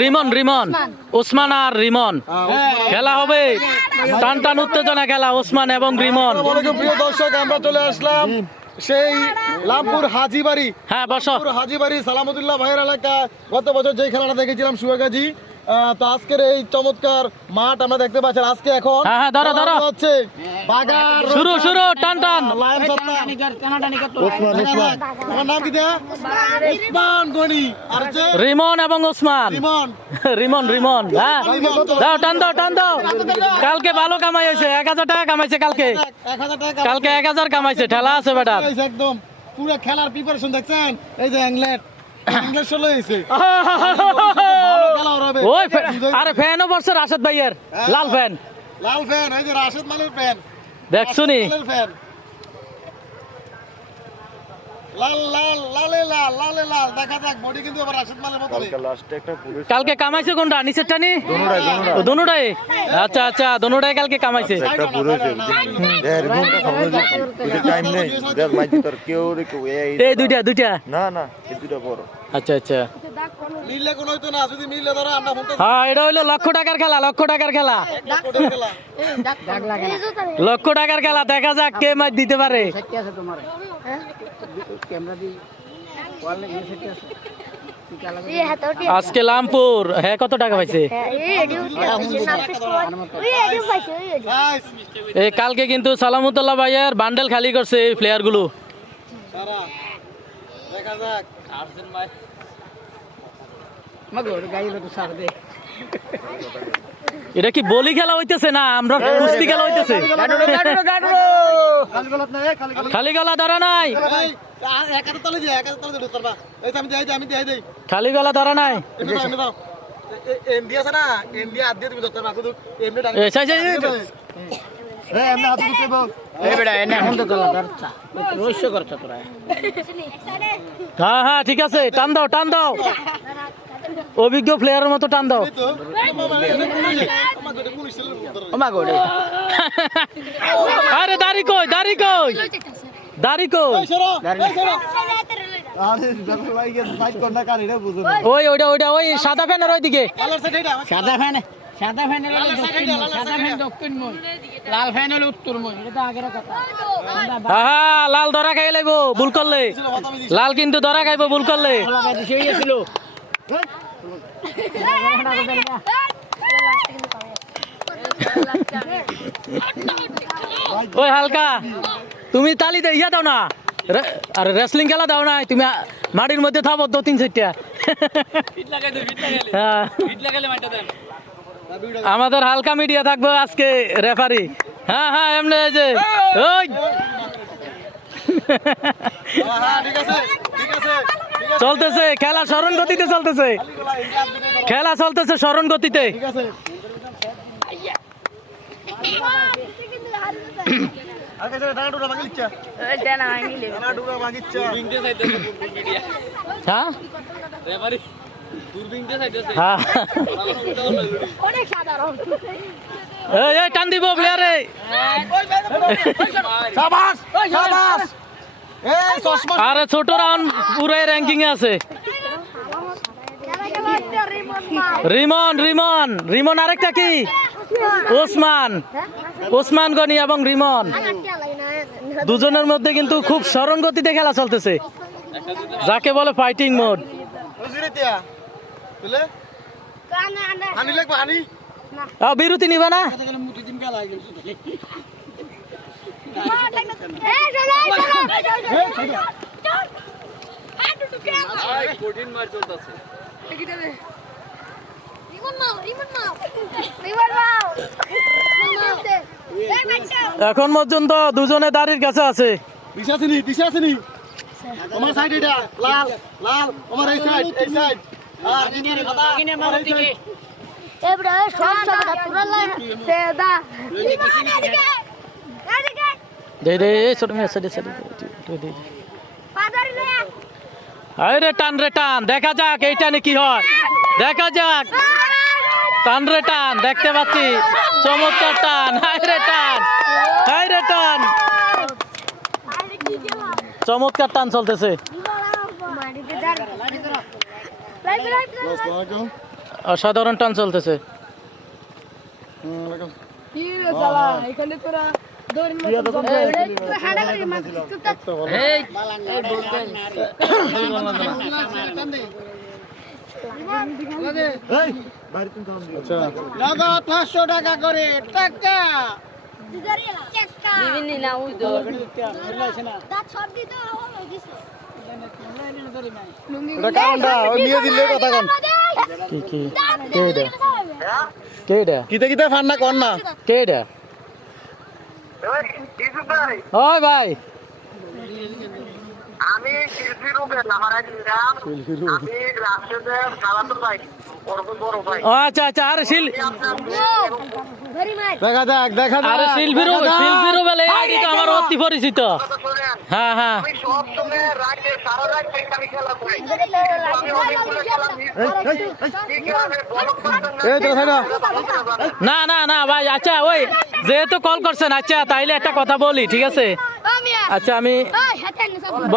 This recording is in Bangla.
রিমন রিমন ওসমান আর রিমন খেলা হবে টান টান উত্তেজনা খেলা ওসমান এবং রিমন। প্রিয় দর্শক আমরা চলে আসলাম সেই লাভপুর হাজিবাড়ি। হ্যাঁ বসো। হাজিবাড়ি সালামতুল্লাহ ভাইয়ের এলাকা। গত বছর যে খেলাটা দেখেছিলাম সুয়াগাজী, তো আজকের এই চমৎকার মাঠ আমরা দেখতে পাচ্ছি। আজকে এখন হ্যাঁ ধরো ধরো হচ্ছে বাগার শুরু শুরু টান টান। আমার নাম কি দেয়া? ওসমান গনি আর যে রিমন এবং ওসমান। রিমন রিমন রিমন হ্যাঁ দাও টান দাও টান দাও। কালকে ভালো কামাই হয়েছে, 1000 টাকা কামাইছে কালকে। 1000 টাকা কালকে 1000 কামাইছে, ঠেলা আছে বেটা। একদম পুরো খেলার প্রিপারেশন দেখছেন। এই যে ইংলিশ চলে এসেছে। ওই আরে ফ্যানও পড়ছে রাশেদ ভাইয়ের, লাল ফ্যান। লাল ফ্যান, এই যে রাশেদ মালের ফ্যান দেখছুনি ফ্যান। লাল লাল লালে লাল লালে লাল দেখা যাক বডি কিন্তু আবার রাশেদ মালের মতো। কালকে কামাইছে কোনটা? নিচের টানি দোনোটাই। আচ্ছা আচ্ছা দোনোটাই কালকে কামাইছে। এই দুইটা দুইটা না না এই দুটো বড়। আচ্ছা আচ্ছা মিললে কোন হইতো না, যদি মিললে ধরো আমরা বলতে হ্যাঁ এটা হইলো লক্ষ টাকার খেলা, লক্ষ টাকার খেলা, খেলা। লক্ষ টাকার খেলা। দেখা যাক কে ম্যাচ দিতে পারে। আজকে লামপুর হ্যাঁ কত টাকা পাইছে? এই কালকে কিন্তু সালামতুল্লাহ ভাইয়ের বান্ডেল খালি করছে এই প্লেয়ার গুলো। দেখা যাক এটা কি বলি খেলা হইতেছে না আমরা কুস্তি খেলা হইতেছে? খালি গলা ধরা নাই, খালি গলা ধরা নাই। হ্যাঁ হ্যাঁ ঠিক আছে, টান দাও টান দাও, অভিজ্ঞ প্লেয়ারের মতো টান দাও। আরে দাড়ি কই, দাড়ি কই, দাড়ি কই? ওই ওইটা ওইটা ওই সাদা ফ্যানের ওইদিকে। সাদা ফ্যান, সাদা ফ্যান হলো সাদা ফ্যান দক্ষিণ মই, লাল ফ্যান হলো উত্তর মই। এটা তো আগের কথা। হ্যাঁ লাল ধরা খাই লাইবো ভুল করলে, লাল কিন্তু ধরা খাইবো ভুল করলে। ওই হালকা তুমি তালি ইয়া দাও না, আরে রেসলিং খেলা দাও না তুমি, মাটির মধ্যে থাকো 2-3-4টা। আমাদের হালকা মিডিয়া থাকবে আজকে রেফারি। হ্যাঁ হ্যাঁ এমনি যে ওই চলতেছে খেলা, স্মরণ গতিতে চলতেছে খেলা, চলতেছে স্মরণ গতিতে। হ্যাঁ টান দিব প্লেয়ারে। আরে ছোট রাউন্ড পুরো র্যাঙ্কিং এ আছে। রিমন রিমন রিমন আরেকটা কি ওসমান, ওসমান গনি এবং রিমন দুজনের মধ্যে কিন্তু খুব স্মরণ গতিতে খেলা চলতেছে, যাকে বলে ফাইটিং মোড। বিরতি নিবা না? এখন পর্যন্ত দুজনে দাড়ির কাছে আছে। আরে টান রে টান, দেখা যাক এই টানে কি হয়, দেখা যাক। টান রে টান, দেখতে পাচ্ছি চমৎকার টান। হাই রে টান, হাই রে টান, চমৎকার টান চলতেছে। অসাধারণ টান চলতেছে। আচ্ছা নগদ 500 টাকা করে টাকা এটা কারণটা ওই নিয়ে দিলে কথা কন কি কি কে এটা কে এটা কিতে কিতে ফান্না কর না কে এটা ওই ভাই আমি শিল্পী রূপের আমার নাম আমি রাশেদের খালাতো ভাই বড় ভাই ও আচ্ছা আচ্ছা আরে দেখা যাক দেখা যাক আরে শিল্পীরও বলে এই আইডি তো আমার অতি পরিচিত। শোনেন হ্যাঁ হ্যাঁ আমি সব সময় রাতে সারা রাত আমি খেলা করি আমি অনেকগুলো খেলা মিস কি খেলাবে বলক এই তো সাইডা না না না ভাই আচ্ছা ওই যেহেতু কল করছেন আচ্ছা তাইলে একটা কথা বলি ঠিক আছে আচ্ছা আমি